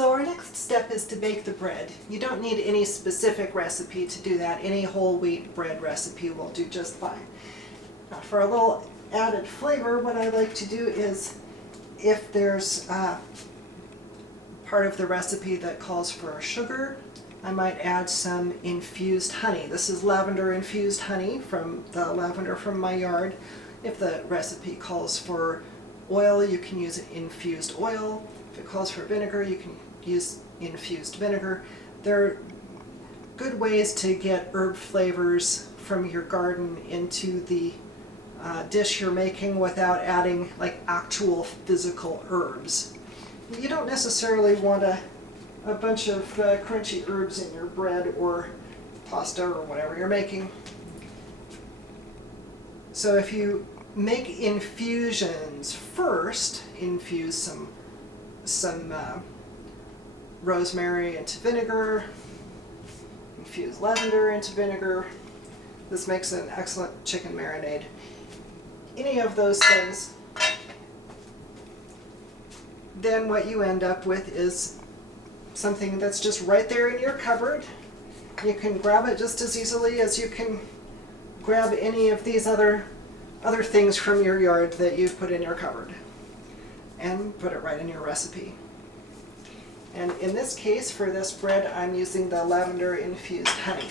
So our next step is to bake the bread. You don't need any specific recipe to do that. Any whole wheat bread recipe will do just fine. Now for a little added flavor, what I like to do is, if there's part of the recipe that calls for sugar, I might add some infused honey. This is lavender infused honey from the lavender from my yard. If the recipe calls for oil, you can use infused oil. If it calls for vinegar, you can use infused vinegar. They're good ways to get herb flavors from your garden into the dish you're making without adding like actual physical herbs. You don't necessarily want a bunch of crunchy herbs in your bread or pasta or whatever you're making. So if you make infusions first, infuse some rosemary into vinegar, infuse lavender into vinegar. This makes an excellent chicken marinade. Any of those things, then what you end up with is something that's just right there in your cupboard. You can grab it just as easily as you can grab any of these other things from your yard that you've put in your cupboard, and put it right in your recipe. And in this case, for this bread, I'm using the lavender infused honey.